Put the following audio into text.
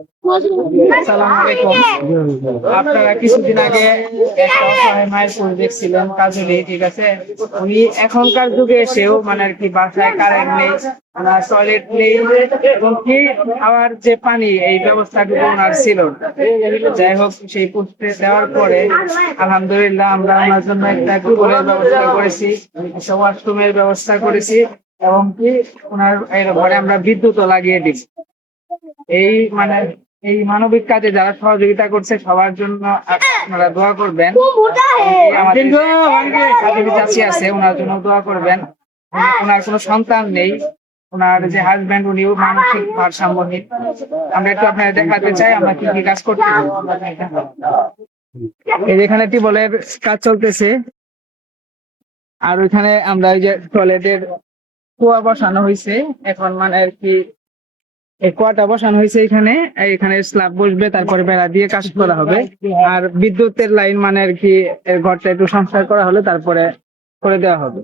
আসসালামু আলাইকুম। আপনারা কিছুদিন আগে একটা অসহায় মায়ের পোস্ট দেখছিলেন কাজলি, ঠিক আছে? উনি এখনকার যুগে এসেও মানে আর কি বাসায় কারেন্ট নেই, টয়লেট নেই এবং কি খাওয়ার যে পানি এই ব্যবস্থাটুকু ওনার ছিল না। যাই হোক, সেই পোস্টে দেওয়ার পরে আলহামদুলিল্লাহ আমরা ওনার জন্য একটা কুকুরের ব্যবস্থা করেছি, একটা ওয়াশরুমের ব্যবস্থা করেছি এবং কি ওনার এর ঘরে আমরা বিদ্যুৎও লাগিয়ে দিই। এই মানে এই মানবিক কাজে যারা সহযোগিতা করছে সবার জন্য আপনারা দোয়া করবেন। আমাদের যে চাচি আছে ওনার জন্য দোয়া করবেন। ওনার কোনো সন্তান নেই, ওনার যে হাজবেন্ড উনিও মানসিক ভারসাম্যহীন। আমরা একটু আপনাদের দেখাতে চাই আমরা কি কি কাজ করতে পারি। এই যেখানে টিউবওয়েলের কাজ চলতেছে, আর ওইখানে আমরা ওই যে টয়লেটের কুয়া বসানো হয়েছে এখন মানে আর কি এই কুয়াটা বসানো হয়েছে এখানে। এখানে স্ল্যাব বসবে, তারপরে বেড়া দিয়ে কাজ করা হবে। আর বিদ্যুতের লাইন মানে আর কি এর ঘরটা একটু সংস্কার করা হলে তারপরে করে দেওয়া হবে।